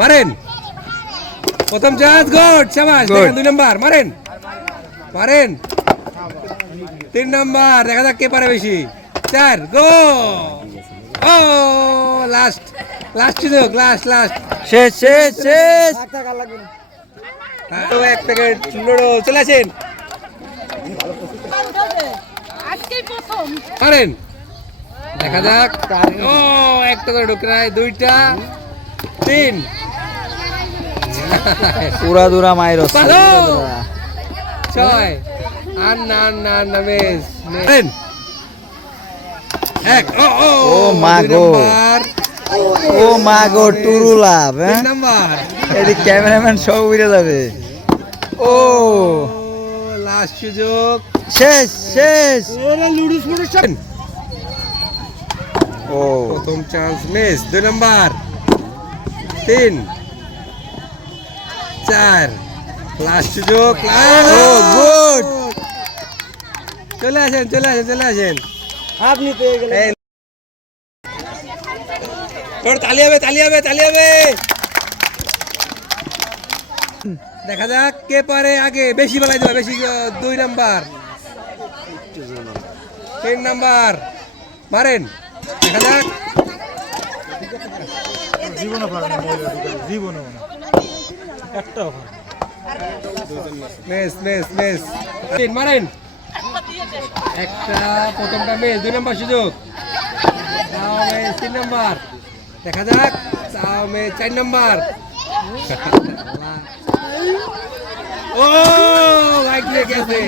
মারেন। প্রথম chance good শাবাশ দেখেন দুই নাম্বার মারেন। মারেন। তিন নাম্বার দেখা যাক কে পারে বেশি। চার গো। ও লাস্ট লাস্ট সুযোগ লাস্ট লাস্ট শেষ শেষ শেষ। এক প্যাকেট লুডো চলে আসেন। দেখা যাক। ও একটা করে ঢুকরায় দুইটা। তিন। পুরা দুরা মায়ের। ছয়। আর না না না পারেন এক। ও ও ও মা গো। ও মা গো টুরু লাভ হ্যাঁ? নাম্বার। এদিক ক্যামেরাম্যান সব উড়ে যাবে। ও। লাস্ট সুযোগ। শেষ শেষ। ও। প্রথম চান্স মিস দুই নাম্বার। তিন। চার। লাস্ট সুযোগ গুড চলে আসেন চলে আসেন চলে আসেন। আপনি পেয়ে তালি হবে তালি হবে তালি হবে। দেখা যাক কে পারে আগে। বেশি বেলায় দেবে বেশি দুই নাম্বার। তিন নাম্বার। মারেন। দেখা যাক। মেস মেস মেস। তিন, মারেন। একটা, প্রথমটা মেস, দুই নাম্বার সুযোগ। তাও মেস, তিন নাম্বার। দেখা যাক তাও মেস, চার নাম্বার। ও লাইক লেগে গেছে